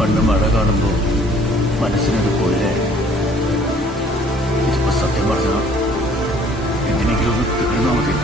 പണ്ട് മഴ കാണുമ്പോൾ മനസ്സിനൊരു കുളിരായിരുന്നു. ഇതിപ്പോ സത്യം പറഞ്ഞാൽ എങ്ങനെയെങ്കിലും ഒന്ന് തീർന്നാൽ മതി.